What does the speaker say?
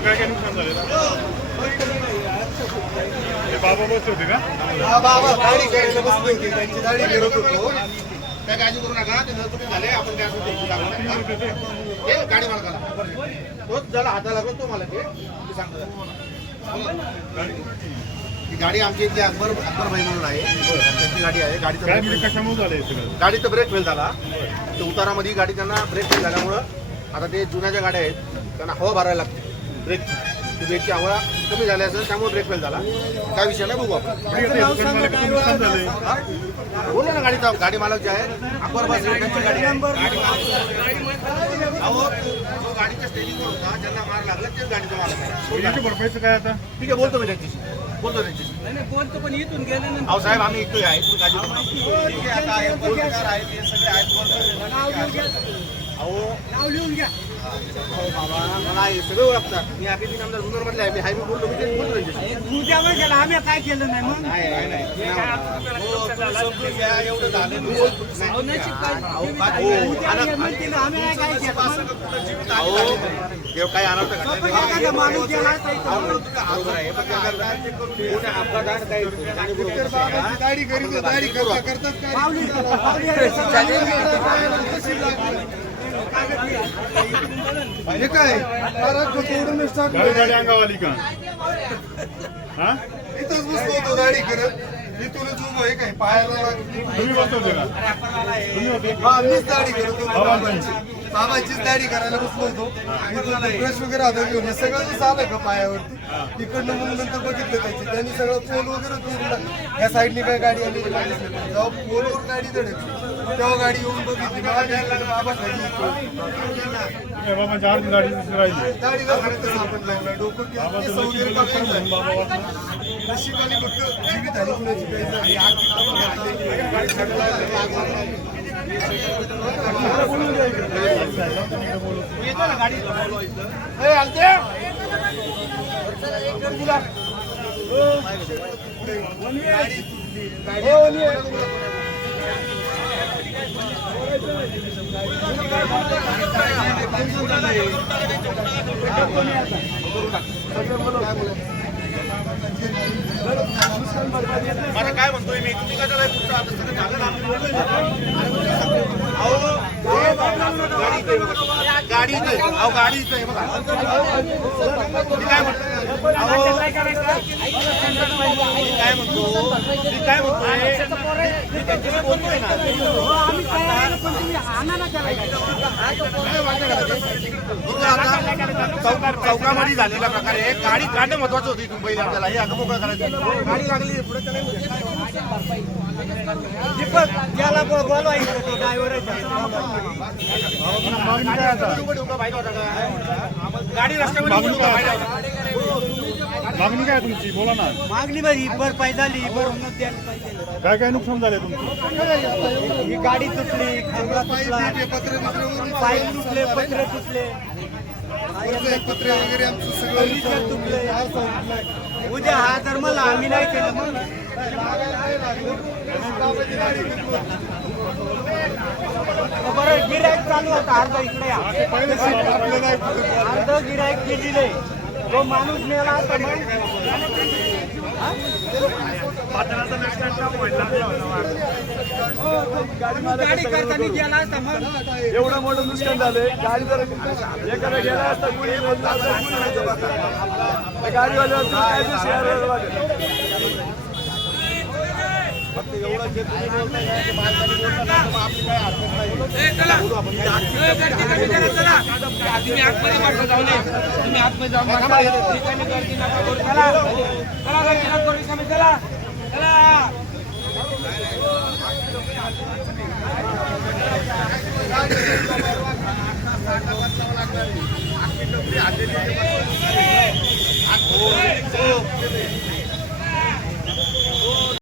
काय काय नुकसान झालेलं बाबा बसले होते का हा बाबा दाढी करायला बसली होती त्यांची दाढी करत होतो काय काळजी करू नका ते तुम्ही झाले आपण काय असतो ते गाडी मालकाला तोच ज्याला हाता लागला तो मला ते सांगतो ही गाडी आमची इथली अकबर अकबर भाई म्हणून आहे. त्यांची गाडी आहे. गाडीचा काय ब्रेक म्हणजे कशामुळे झालं हे सगळं? गाडीचा ब्रेक फेल झाला. तर उतारामध्ये गाडी त्यांना ब्रेक फेल झाल्यामुळं आता ते जुन्या ज्या गाड्या आहेत. त्यांना हवा भरायला लागते. ब्रेकची ती ब्रेकची हवा कमी झाली असेल त्यामुळे ब्रेक फेल झाला. काय विषय नाही बघू आपण. किती नुकसान झालंय हा? बोललो ना गाडीचा गाडी मालक जे आहे. अकबर त्यांची गाडी आहे. अहो गाडीच्या स्टेजिंगवर होता ज्यांना मार लागला तेच गाडीचा आहे याची भरपाईचं काय आता? ठीक आहे बोलतो मी त्यांच्याशी. बोलतो त्यांच्याशी. बोलतो पण इथून गेले ना अहो साहेब आम्ही इथे आहे तुम्ही. ठीक आहे, आता आहे, हे सगळे आहेत, बोलतो. अहो. नाव लिहून घ्या. मला हे सगळे ओळखतात मी आधी तीन आमदार जुन्नर मधले आहे मी हाय मी बोललो मी तेच बोलतो त्यांच्याशी गेला आम्ही काय केलं नाही मग नाही नाही, नाही हो, तुम्ही समजून घ्या, एवढं झालं मी बोलतो. अहो, आणि- म्हणतील आम्ही नाही काय केलं अहो, देव काय अनर्थ घडला नाही. एखादा माणूस गेला तर अहो, बरोबर आहे. पण काय करणार? कोणी अपघात काही जाणीवपूर्वक नसेल का? दाढी करीत दाढी करता करतात काय पावली हे उडून स्टार्ट गाडी गाडी अंगावर आली का? हा? इथंच बसलो होतो दाढी करत इथूनच उभं काय पायाला. तुम्ही बसले होते का? तुम्ही होते? हा मीच दाढी करत. होतो बाबांचीच दाढी करायला बसलो होतो. ब्रश वगैरे हातात घेऊन हे सगळं जसं आलं का पायावरती तिकडनं मग नंतर बघितलं त्याची. त्यांनी सगळं पोल वगैरे तोडला या साईडनी काय गाडी आली. जेव्हा पोलवर गाडी धडकली तेव्हा गाडी येऊन बघितली मला काय बाबा खाली गाडी लागला डोकं बाबा म्हणून बाबा नशिबाने फक्त जीवित झाली कुणाची झाली. आग घातली. मला काय म्हणतोय मी? तुम्ही कशाला पुढचं आता सगळं झालं ना आम्ही बोललोय ना. अहो, अहो, गाडी इथे आहे बघा. गाडी इथे अहो गाडी इथे आहे बघा. मी काय म्हणतो? अहो मी काय म्हणतो? मी काय म्हणतोय मी त्यांच्याशी बोलतोय ना. आता चौकामध्ये झालेला प्रकार आहे. गाडी काढणं महत्वाचं होती मुंबईला आपल्याला. हे अगं मोकळं करायचं. गाडी लागली. पुढे त्याला बोलवायचं तो ड्रायव्हर मागणी काय गाडी. मागणी तुमची? बोला ना. मागणी बरी भरपाई झाली भरूनच द्यायला पाहिजे काय काय नुकसान झाले तुमचं? ही गाडी तुटली खांबा तुटला. ते पत्र बित्र पाईप तुटले. पत्र तुटले पत्रे वगैरे आमचं सगळं तुटले. उद्या हा तर मला आम्ही नाही केलं मग. बरं गिरायक चालू होता अर्ध इकडे या. अर्ध गिरायक केलेले तो माणूस मेला तर मग गाडी करताना गेला असता मग. एवढं मोठं नुकसान झालंय. गाडी जर एखादा गेला असता कुणी बोलला असता, कुणी नाही बघा. त्या गाडीवाल्यावर तुम्ही काय ते शेअर बघा. फक्त एवढं जे तुम्ही बोलताय ना, ते मालकाने बोललं ना, तर मग आपली काय हरकत नाही. बोलू आपण. तुम्ही आतमध्ये बसा जाऊ नये तुम्ही आतमध्ये जाऊन बसा. रिकामी गर्दी नका करू. चला. चला गर्दी नका करू. रिकामी चला. चला. आठ तास आठ तास लागणार आठ मिनिटं आलेली